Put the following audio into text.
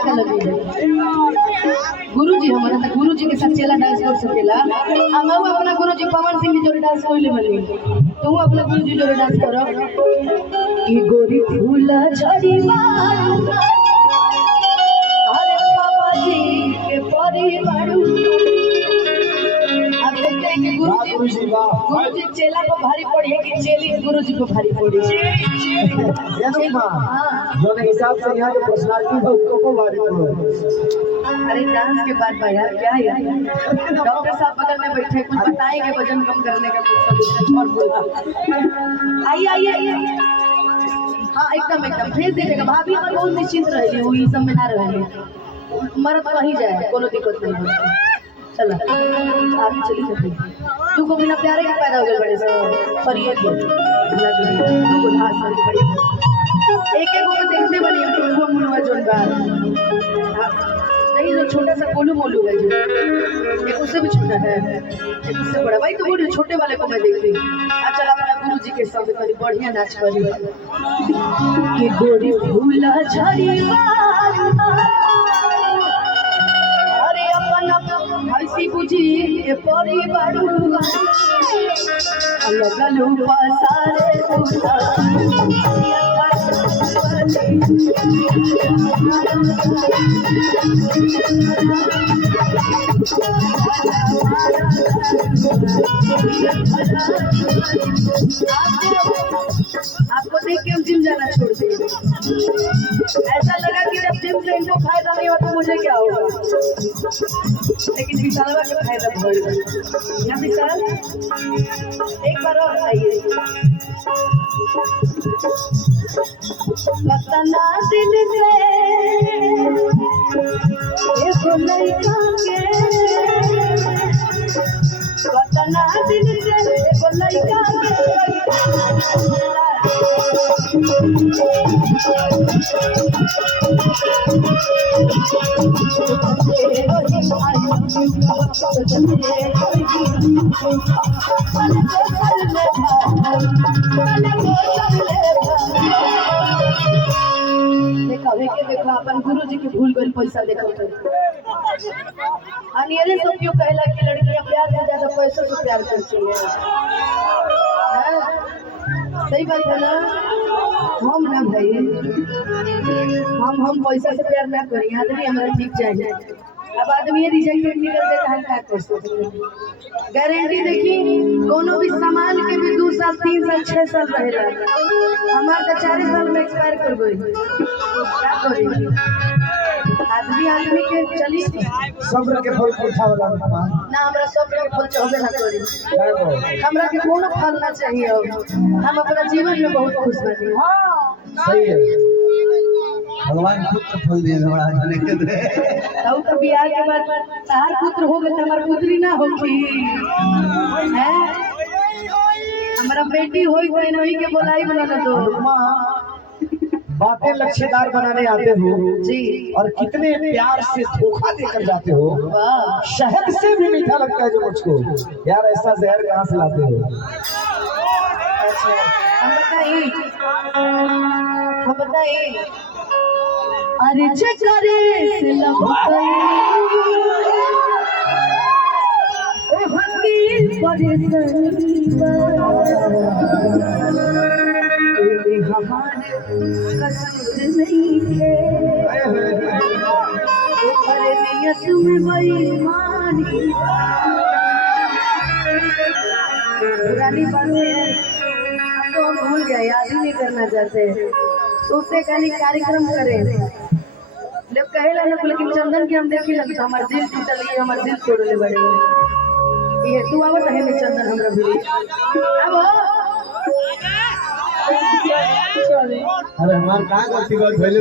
कहाँ का लगे गुरुजी हमारा तो गुरुजी के साथ चेला डांस कर सकेला। हम अपना गुरुजी पवन सिंह जी जोड़े डांस कर ले बनी तू अपना गुरुजी जोड़े डांस करो कि गोरी फूला झड़ी अरे पापा जी के परी बाड़ू। अब देखते हैं कि गुरुजी चेला को भारी पड़ी है कि चेली गुरुजी को भारी पड़ी जो हिसाब से यहाँ जो पर्सनालिटी है उसको भारी पड़ी। अरे डांस के बाद भाई यार क्या है डॉक्टर साहब बगल में बैठे कुछ बताएंगे वजन कम करने का कुछ और बोला आइए आइए हाँ एकदम एकदम भेज दीजिएगा भाभी हमारे बहुत निश्चिंत रहे वो ये सब में ना रहे मर्द कहीं जाए कोनो दिक्कत नहीं है। चला आगे चली सकती तू को बिना प्यारे के पैदा हो गए बड़े से पर ये तू को घास वाली बड़ी एक एक को देखते बनी वो मुलवा जोनदार नहीं जो छोटा सा कोलू मोलू है एक उससे भी छोटा है एक उससे बड़ा भाई तो वो छोटे वाले को मैं देखती अच्छा अपना गुरु जी के साथ करी बढ़िया नाच करी कि गोरी फूला झड़ी अरे अपन ऐसी बुझी ये परी बाड़ू लगलू पसारे आपको देख के हम जिम जाना छोड़ दिए ऐसा लगा कि जब जिम से इनको फायदा नहीं होता मुझे क्या होगा लेकिन विशालवा का फायदा बहुत है विशाल एक बार और आइए कतना दिन से देखो लड़का के कतना दिन से देखो लड़का देखो अपन गुरु जी के भूल गई पैसा देखो अनियरे सब क्यों कहला कि लड़कियां प्यार से ज्यादा पैसों से प्यार करती है सही बात है ना हम ना भाई हम पैसा से प्यार ना करें आदमी हमारा ठीक चाहिए अब आदमी रिजेक्टेड निकल जाए हम क्या कर सकते गारंटी देखी कोनो भी सामान के भी 2 साल 3 साल 6 साल रहेगा हमारे तो 4 साल में एक्सपायर कर गई क्या करें आदमी के चली सब्र के फल पुरखा वाला ना हमरा सब्र के फल चाहबे ना करी हमरा के कोनो फल ना चाहिए हम अपना जीवन में बहुत खुश बानी सही है भगवान खुद तो फल दिए हमरा जाने के दे तब तो बियाह के बाद तार पुत्र हो गए हमार पुत्री ना होगी हैं हमारा बेटी होई कोई नहीं के बोलाई बनाना तो बातें लच्छेदार बनाने आते हो जी और कितने प्यार से धोखा देकर जाते हो शहद से भी मीठा लगता है जो मुझको यार ऐसा जहर कहाँ से लाते हो अच्छा हम बताइए अरे चकरे से लपटे ओ भक्ति परेशानी हमारे कसूर नहीं थे पर नियत में बेईमानी पुरानी बातें तो हम भूल गए याद ही नहीं करना चाहते सोचते खाली कार्यक्रम करें लोग कहेला ना लेकिन चंदन के हम देखी लगता हमारे दिल टूटल है हमारे दिल तोड़ले बड़े ये तू आवत है में चंदन हमरा भी अब अरे हमार का गलती बात भइले